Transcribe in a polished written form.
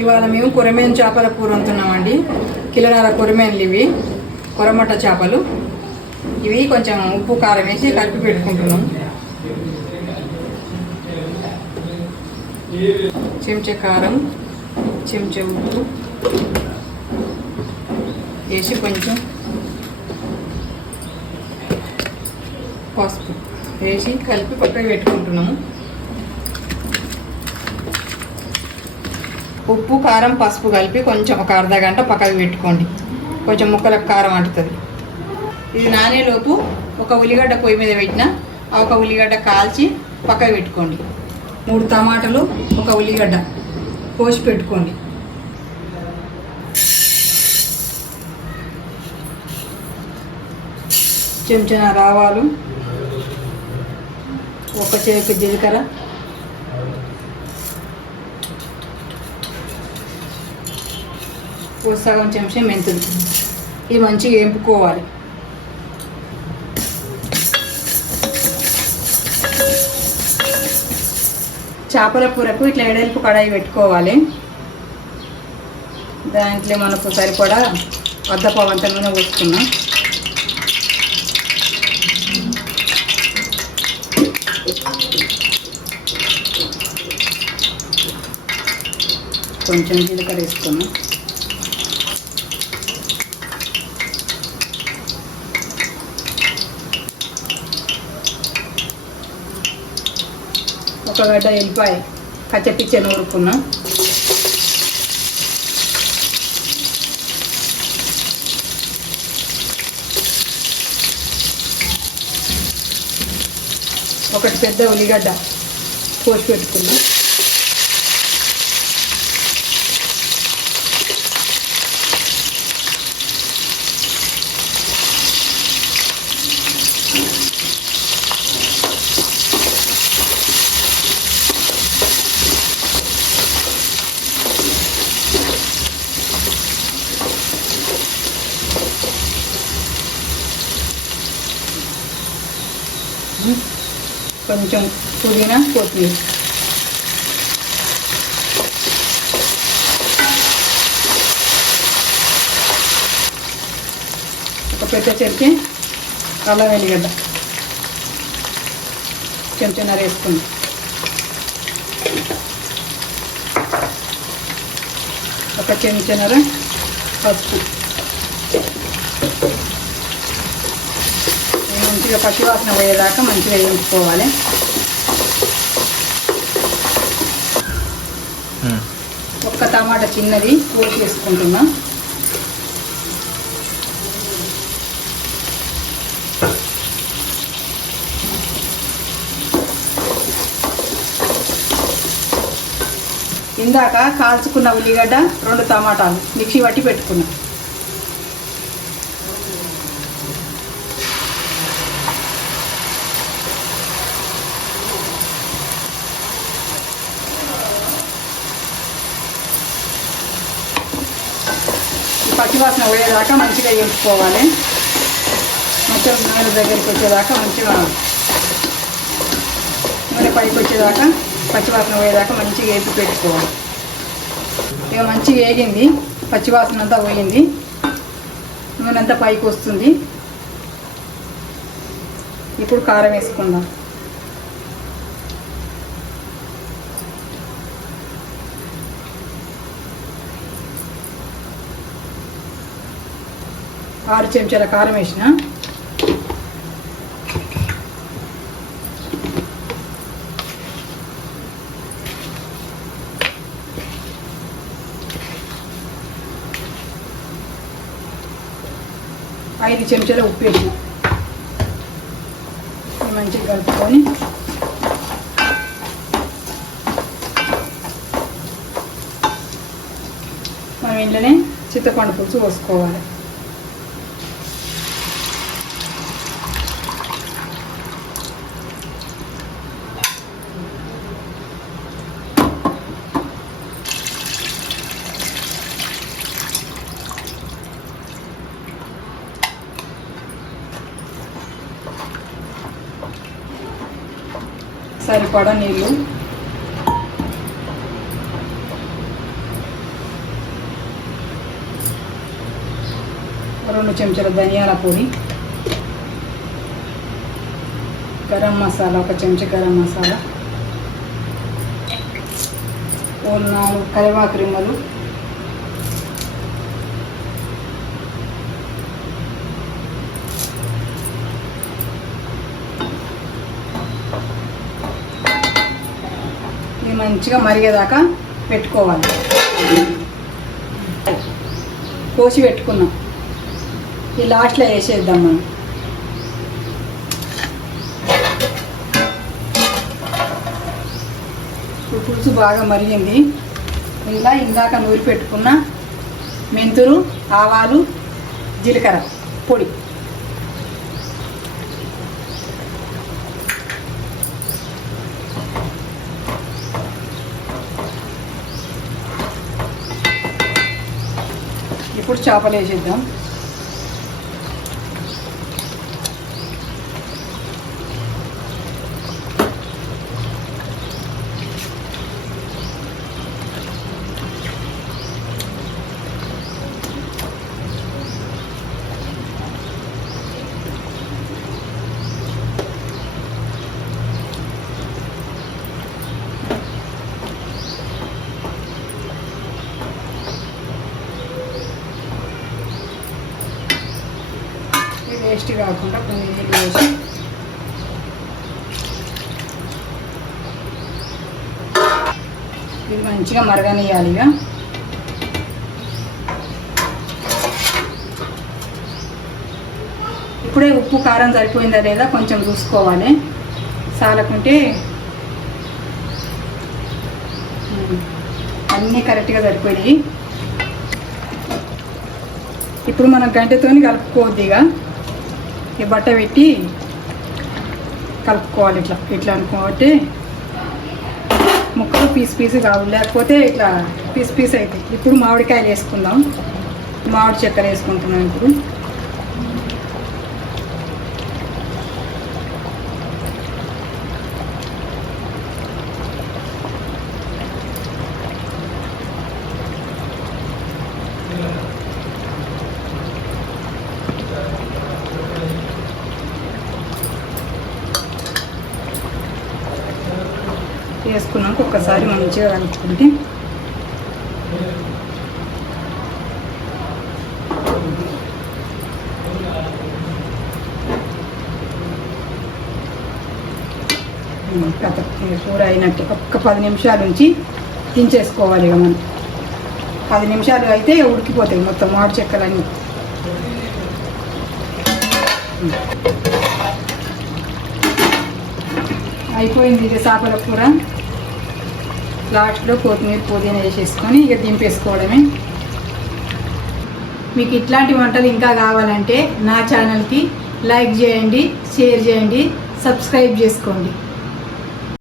ఇవాళ మేము కొరమేను చేపల కూర వండుతున్నామండి. కిలోన్నర కొరమేన్లు ఇవి, కొరమట్ట చేపలు. ఇవి కొంచెం ఉప్పు కారం వేసి కలిపి పెట్టుకుంటున్నాం. చెంచా కారం, చెంచా ఉప్పు వేసి కొంచెం పసుపు వేసి కలిపి పక్కన పెట్టుకుంటున్నాము. ఉప్పు కారం పసుపు కలిపి కొంచెం ఒక అర్ధ గంట పక్కకు పెట్టుకోండి. కొంచెం ముక్కలకు కారం అంటుతుంది. ఇది నానేలోపు ఒక ఉల్లిగడ్డ పొయ్యి మీద పెట్టిన ఒక ఉల్లిగడ్డ కాల్చి పక్కకు పెట్టుకోండి. 3 టమాటాలు, ఒక ఉల్లిగడ్డ కోసి పెట్టుకోండి. చెంచా ఆవాలు, ఒక చెంచా జీలకర్ర, సగం చెంచా మెంతులు. ఇవి మంచిగా వేపుకోవాలి. చేపల కూరకు ఇట్లా ఎడల్పు కడాయి పెట్టుకోవాలి. దాంట్లో మనకు సరిపడా అద్దపావంత నూనె పోసుకున్నాం. కొంచెం జీలకర్ర వేసుకున్నాం. ఒక గడ్డ ఎల్లిపాయ కచ్చపిచ్చ నూరుకున్నాం. ఒకటి పెద్ద ఉల్లిగడ్డ కోసి పెట్టుకున్నాం. కొంచెం పుదీనా, కొత్తిమీర. ఒక పెద్ద చెరికి అల్లం వెల్లిగడ్డ చెంచాన్నర వేసుకుంది. ఒక చెంచాన్నర పసుపు. మంచిగా పచ్చివాసన పోయేదాకా మంచిగా వేయించుకోవాలి. ఒక్క టమాటా చిన్నది కోసి వేసుకుంటున్నా. ఇందాక కాల్చుకున్న ఉల్లిగడ్డ, 2 టమాటాలు మిక్సీ పట్టి పెట్టుకున్నా. పచ్చివాసన పోయేదాకా మంచిగా వేయించుకోవాలి. మొత్తం నూనె దగ్గరికి వచ్చేదాకా మంచిగా, నూనె పైకి వచ్చేదాకా పచ్చివాసన పోయేదాకా మంచిగా వేపి పెట్టుకోవాలి. ఇక మంచిగా వేగింది, పచ్చివాసన అంతా పోయింది, నూనె అంతా పైకి వస్తుంది. ఇప్పుడు కారం వేసుకుందాం. ఆరు చెంచాల కారం వేసిన. ఐదు చెంచాల ఉప్పు వేసి మంచిగా కలుపుకొని మనం ఇంట్లోనే చింతపండు పులుసు పోసుకోవాలి. సరిపడా నీళ్ళు, 2 చెంచాల ధనియాల పొడి, గరం మసాలా 1 చెంచా గరం మసాలా, 4 కరివేపాకు రిమ్మలు, ఇది మంచిగా మరిగేదాకా పెట్టుకోవాలి. కోసి పెట్టుకున్నాం, ఈ లాస్ట్లో వేసేద్దాం మనం. ఇప్పుడు పులుసు బాగా మరిగింది. ఇలా ఇందాక నూరి పెట్టుకున్న మెంతులు, ఆవాలు, జీలకర్ర పొడి, ఇప్పుడు చేపలు వేసేద్దాం. వేస్ట్ కాకుండా కొన్ని నీళ్ళు వేసి ఇది మంచిగా మరగనియాలి. ఇక ఇప్పుడే ఉప్పు కారం సరిపోయిందా లేదా కొంచెం చూసుకోవాలి. సాలకుంటే అన్నీ కరెక్ట్గా సరిపోయి. ఇప్పుడు మనం గంటెతోని కలుపుకోవద్దు. ఇక ఈ బట్ట పెట్టి కలుపుకోవాలి. ఇట్లా ఇట్లా అనుకోబట్టి ముక్కలు పీస్ కావు, లేకపోతే ఇట్లా పీస్ అవుతాయి. ఇప్పుడు మామిడికాయలు వేసుకుందాం. మామిడి చక్కెర వేసుకుంటున్నాం. ఇప్పుడు వేసుకున్నాక ఒక్కసారి మంచిగా కలుపుకుంటే కూర అయినట్టు. ఒక్క 10 నిమిషాల నుంచి దించేసుకోవాలి. ఇక మనం 10 నిమిషాలు అయితే ఉడికిపోతాయి మొత్తం మామిడి చెక్కలన్నీ. అయిపోయింది ఇది చేపల కూర. లాస్ట్లో కొత్తిమీర పుదీనా వేసేసుకొని ఇక దింపేసుకోవడమే. మీకు ఇట్లాంటి వంటలు ఇంకా కావాలంటే నా ఛానల్కి లైక్ చేయండి, షేర్ చేయండి, సబ్స్క్రైబ్ చేసుకోండి.